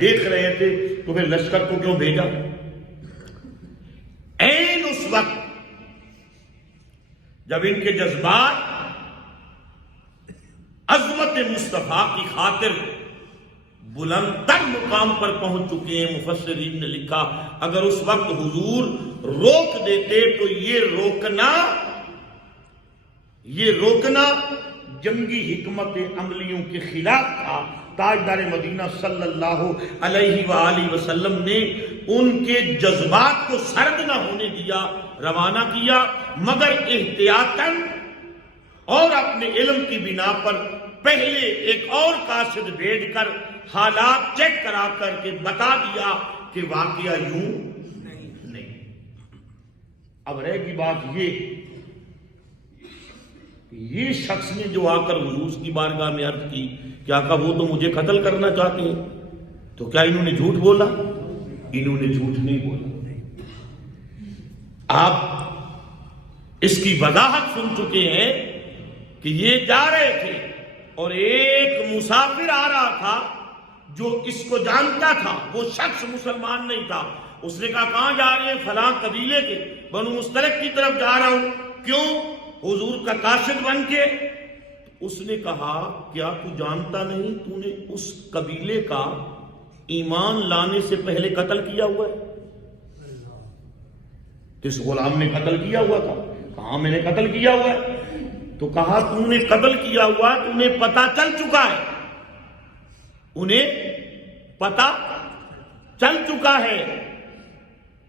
دیکھ رہے تھے تو پھر لشکر کو کیوں بھیجا؟ عین اس وقت جب ان کے جذبات عظمت مصطفیٰ کی خاطر بلند تر مقام پر پہنچ چکے ہیں. مفسرین نے لکھا اگر اس وقت حضور روک دیتے تو یہ روکنا جنگی حکمت عملیوں کے خلاف تھا. تاجدار مدینہ صلی اللہ علیہ وآلہ وسلم نے ان کے جذبات کو سرد نہ ہونے دیا، روانہ کیا، مگر احتیاطاً اور اپنے علم کی بنا پر پہلے ایک اور قاصد بھیج کر حالات چیک کرا کر کے بتا دیا کہ واقعہ یوں نہیں. اب رہ گی بات یہ شخص نے جو آ کر حضور کی بارگاہ میں عرض کی کہ آقا وہ تو مجھے قتل کرنا چاہتے ہیں، تو کیا انہوں نے جھوٹ بولا؟ انہوں نے جھوٹ نہیں بولا. آپ اس کی وضاحت سن چکے ہیں کہ یہ جا رہے تھے اور ایک مسافر آ رہا تھا جو اس کو جانتا تھا. وہ شخص مسلمان نہیں تھا. اس نے کہا کہاں جا رہے ہیں؟ فلاں قبیلے کے بنو مستلق کی طرف جا رہا ہوں. کیوں؟ حضور کا قاصد بن کے. اس نے کہا کیا تو جانتا نہیں تو نے اس قبیلے کا ایمان لانے سے پہلے قتل کیا ہوا ہے؟ اس غلام نے قتل کیا ہوا تھا. کہاں میں نے قتل کیا ہوا ہے؟ تو کہا تو نے قتل کیا ہوا، تمہیں پتا چل چکا ہے، انہیں پتا چل چکا ہے.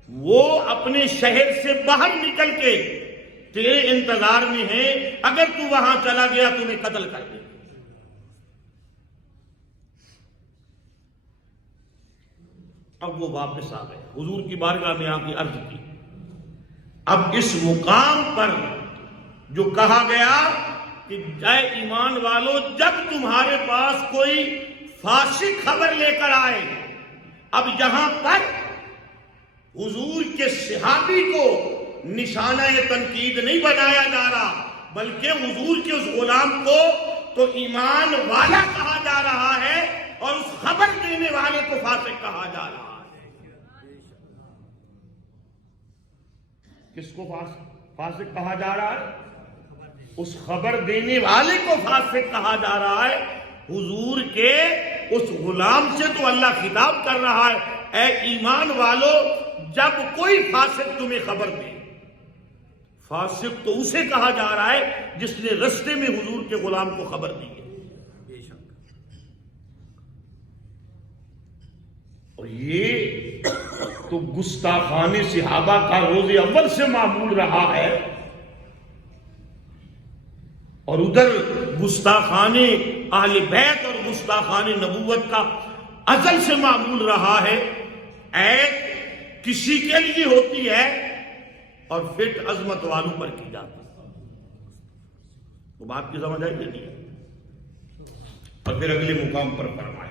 وہ اپنے شہر سے باہر نکل کے تیرے انتظار میں ہیں، اگر تو وہاں چلا گیا تمہیں قتل کر دے. اب وہ واپس آ گئے، حضور کی بارگاہ میں آ کے عرض کی. اب اس مقام پر جو کہا گیا کہ اے ایمان والو جب تمہارے پاس کوئی فاسق خبر لے کر آئے، اب یہاں پر حضور کے صحابی کو نشانہ تنقید نہیں بنایا جا رہا، بلکہ حضور کے اس غلام کو تو ایمان والا کہا جا رہا ہے اور اس خبر دینے والے کو فاسق کہا جا رہا ہے. کس کو فاسق کہا جا رہا ہے؟ اس خبر دینے والے کو فاسق کہا جا رہا ہے. حضور کے اس غلام سے تو اللہ خطاب کر رہا ہے اے ایمان والو جب کوئی فاسق تمہیں خبر دے. فاسق تو اسے کہا جا رہا ہے جس نے رستے میں حضور کے غلام کو خبر دی ہے. اور یہ تو گستاخان صحابہ کا روز اول سے معمول رہا ہے، اور ادھر گستاخان اہل بیت اور گستاخان نبوت کا ازل سے معمول رہا ہے. عیب کسی کے لیے ہوتی ہے اور فٹ عظمت والوں پر کی جاتی ہے. وہ بات کی سمجھ آئی کہ نہیں؟ اور پھر اگلے مقام پر فرمایا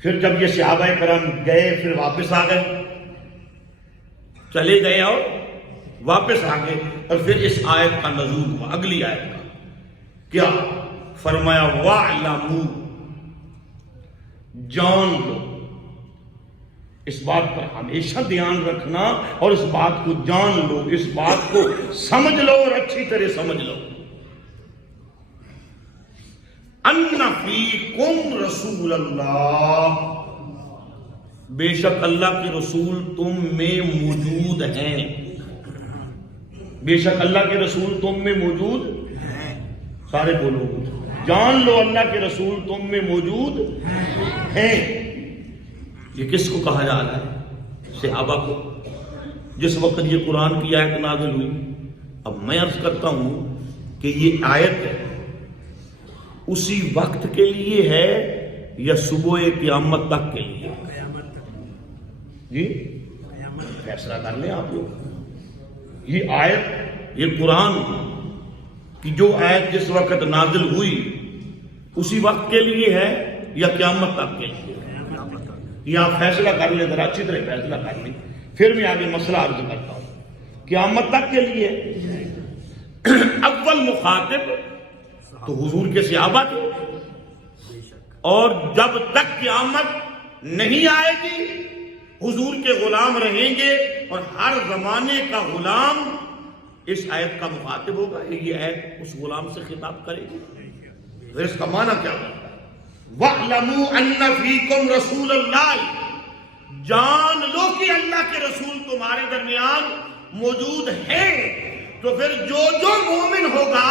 پھر جب یہ صحابہ کرام گئے پھر واپس آ گئے، چلے گئے اور واپس آ گئے. اور پھر اس آیت کا نزول ہوا، اگلی آیت کا کیا فرمایا وَاعْلَمُوا، جان لو. اس بات پر ہمیشہ دھیان رکھنا اور اس بات کو جان لو، اس بات کو سمجھ لو اور اچھی طرح سمجھ لو. اَنَّ فِيكُمْ رسول اللہ، بے شک اللہ کے رسول تم میں موجود ہیں. بے شک اللہ کے رسول تم میں موجود ہیں. سارے بولو جان لو اللہ کے رسول تم میں موجود ہیں. یہ کس کو کہا جا رہا ہے؟ صحابہ کو، جس وقت یہ قرآن کی آیت نازل ہوئی. اب میں عرض کرتا ہوں کہ یہ آیت اسی وقت کے لیے ہے یا صبح قیامت تک کے لیے؟ جی فیصلہ کر لیں آپ لوگ. یہ آیت، یہ قرآن کی جو آیت جس وقت نازل ہوئی اسی وقت کے لیے ہے یا قیامت تک کے لیے؟ یہ آپ فیصلہ کر لیں، ذرا اچھی طرح فیصلہ کر لیں. پھر میں آگے مسئلہ عرض کرتا ہوں. قیامت تک کے لیے اول مخاطب تو حضور کے صحابہ تھے، اور جب تک قیامت نہیں آئے گی، حضور کے غلام رہیں گے، اور ہر زمانے کا غلام اس آیت کا مخاطب ہوگا، یہ آیت اس غلام سے خطاب کرے گی۔ پھر اس کا معنی کیا ہوگا؟ وَاعْلَمُوا أَنَّ فِيكُمْ رَسُولَ اللَّهِ، جان لو کہ اللہ کے رسول تمہارے درمیان موجود ہے۔ تو پھر جو مومن ہوگا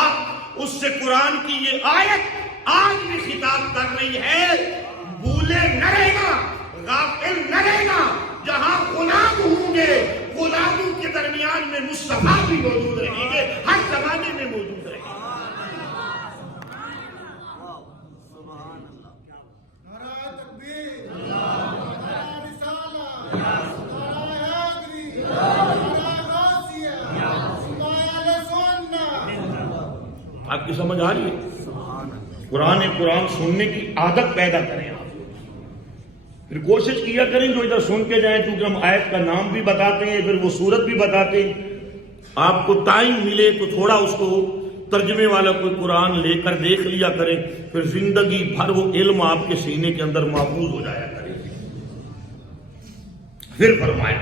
اس سے قرآن کی یہ آیت آج بھی خطاب کر رہی ہے، بھولے نہ رہنا، غافل نہ رہنا، جہاں غلام ہوں گے غلاموں کے درمیان میں مصطفیٰ بھی موجود رہیں گے، ہر زمانے میں موجود رہیں گے۔ نعرہ تکبیر، نعرہ رسالہ، نعرہ حیدری، نعرہ غازیہ، نعرہ سنہ۔ آپ کی سمجھ آ رہی ہے؟ قرآن سننے کی عادت پیدا کریں آپ، پھر کوشش کیا کریں جو ادھر سن کے جائیں، چونکہ ہم آیت کا نام بھی بتاتے ہیں، پھر وہ سورت بھی بتاتے ہیں۔ آپ کو ٹائم ملے تو تھوڑا اس کو ترجمے والا کوئی قرآن لے کر دیکھ لیا کریں، پھر زندگی بھر وہ علم آپ کے سینے کے اندر محفوظ ہو جایا کرے۔ پھر فرمایا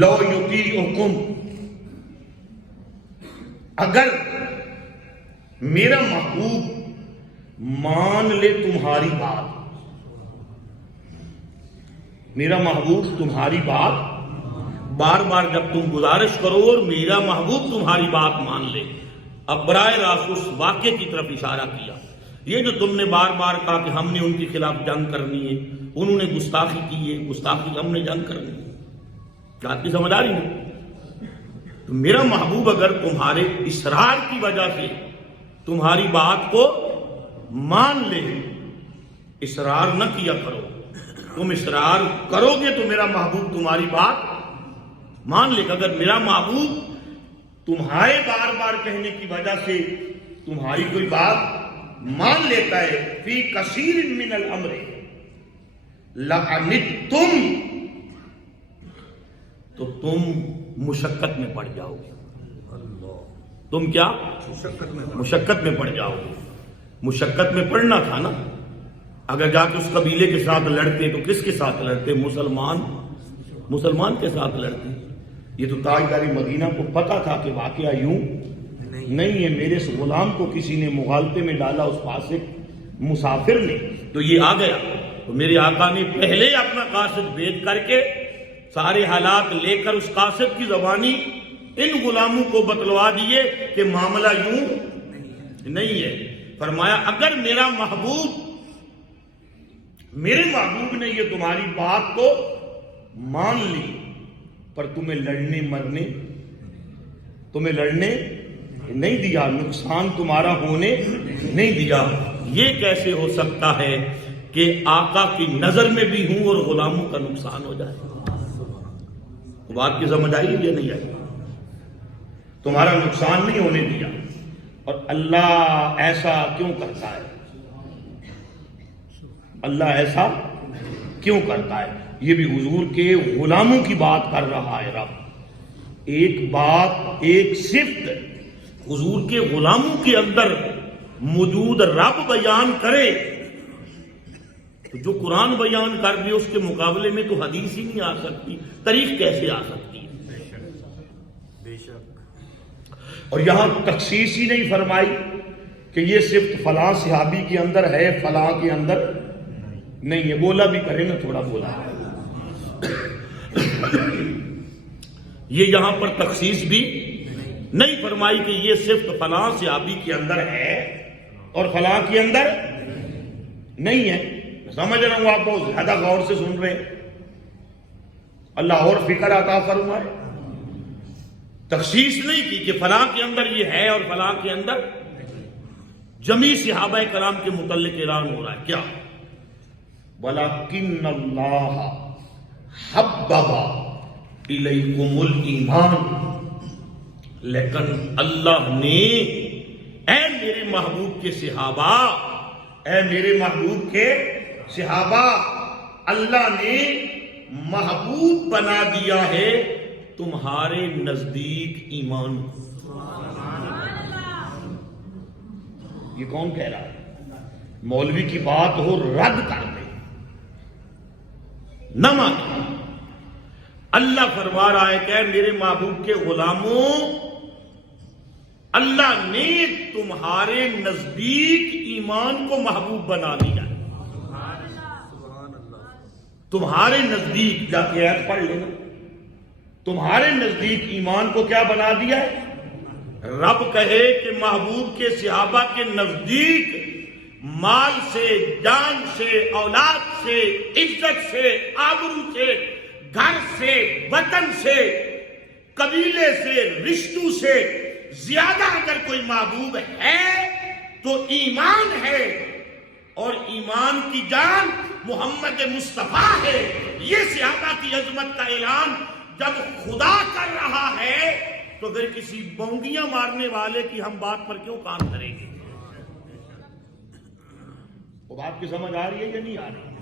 لو یطیعکم، اگر میرا محبوب مان لے تمہاری بات، میرا محبوب تمہاری بات بار بار جب تم گزارش کرو اور میرا محبوب تمہاری بات مان لے، اب براہ راست اس واقعے کی طرف اشارہ کیا، یہ جو تم نے بار بار کہا کہ ہم نے ان کے خلاف جنگ کرنی ہے، انہوں نے گستاخی کی ہے، گستاخی ہم نے جنگ کرنی ہے، کیا آپ کی سمجھ آ رہی ہے؟ تو میرا محبوب اگر تمہارے اصرار کی وجہ سے تمہاری بات کو مان لے، اصرار نہ کیا کرو، تم اصرار کرو گے تو میرا محبوب تمہاری بات مان لے گا۔ اگر میرا محبوب تمہارے بار بار کہنے کی وجہ سے تمہاری کوئی بات مان لیتا ہے، فی کثیر من الامر لعنتم، تو تم مشقت میں پڑ جاؤ گے۔ تم کیا؟ مشقت میں پڑ جاؤ گے۔ مشقت میں پڑنا تھا نا، اگر جا کے اس قبیلے کے ساتھ لڑتے تو کس کے ساتھ لڑتے؟ مسلمان کے ساتھ لڑتے۔ یہ تو تاجدار مدینہ کو پتا تھا کہ واقعہ یوں نہیں ہے، میرے اس غلام کو کسی نے مغالطے میں ڈالا، اس فاسق مسافر نے، تو یہ آ گیا۔ تو میرے آقا نے پہلے اپنا قاصد بھیج کر کے سارے حالات لے کر اس قاصد کی زبانی ان غلاموں کو بتلوا دیے کہ معاملہ یوں نہیں ہے۔ فرمایا اگر میرے محبوب نے یہ تمہاری بات کو مان لی، پر تمہیں لڑنے نہیں دیا، نقصان تمہارا ہونے نہیں دیا، یہ کیسے ہو سکتا ہے کہ آقا کی نظر میں بھی ہوں اور غلاموں کا نقصان ہو جائے؟ بات کی سمجھ آئی یا نہیں آئی؟ تمہارا نقصان نہیں ہونے دیا، اور اللہ ایسا کیوں کرتا ہے؟ اللہ ایسا کیوں کرتا ہے؟ یہ بھی حضور کے غلاموں کی بات کر رہا ہے رب۔ ایک بات، ایک صفت حضور کے غلاموں کے اندر موجود رب بیان کرے تو جو قرآن بیان کر دے اس کے مقابلے میں تو حدیث ہی نہیں آ سکتی، تاریخ کیسے آ سکتی ہے؟ بے شک۔ اور یہاں تخصیص ہی نہیں فرمائی کہ یہ صفت فلاں صحابی کے اندر ہے، فلاں کے اندر نہیں ہے۔ بولا بھی کرے نا، تھوڑا بولا، یہ یہاں پر تخصیص بھی نہیں فرمائی کہ یہ صفت فلاں صحابی کے اندر ہے اور فلاں کے اندر نہیں ہے۔ سمجھ رہا ہوں آپ بہت زیادہ غور سے سن رہے ہیں، اللہ اور فکر عطا فرمائے۔ تخصیص نہیں کی کہ فلاں کے اندر یہ ہے اور فلاں کے اندر، جمیع صحابہ کرام کے متعلق اعلان ہو رہا ہے کیا؟ وَلَكِنَّ اللَّهَ حَبَّبَ إِلَيْكُمُ الْإِيمَانِ، لیکن اللہ نے اے میرے محبوب کے صحابہ، اے میرے محبوب کے صحابہ، اللہ نے محبوب بنا دیا ہے تمہارے نزدیک ایمان کو۔ یہ کون کہہ رہا ہے؟ مولوی کی بات ہو رد کر دے، نہ مانے. اللہ فرما رہا ہے کہ میرے محبوب کے غلاموں، اللہ نے تمہارے نزدیک ایمان کو محبوب بنا دیا. تمہارے نزدیک، جا کے آیت پڑھ لینا، تمہارے نزدیک ایمان کو کیا بنا دیا ہے؟ رب کہے کہ محبوب کے صحابہ کے نزدیک مال سے، جان سے، اولاد سے، عزت سے، آبرو سے، گھر سے، وطن سے، قبیلے سے، رشتوں سے زیادہ اگر کوئی محبوب ہے تو ایمان ہے، اور ایمان کی جان محمد مصطفیٰ ہے. یہ صحابہ کی عظمت کا اعلان جب خدا کر رہا ہے تو پھر کسی بونگیاں مارنے والے کی ہم بات پر کیوں کام کریں گے؟ وہ بات کی سمجھ آ رہی ہے یا نہیں آ رہی؟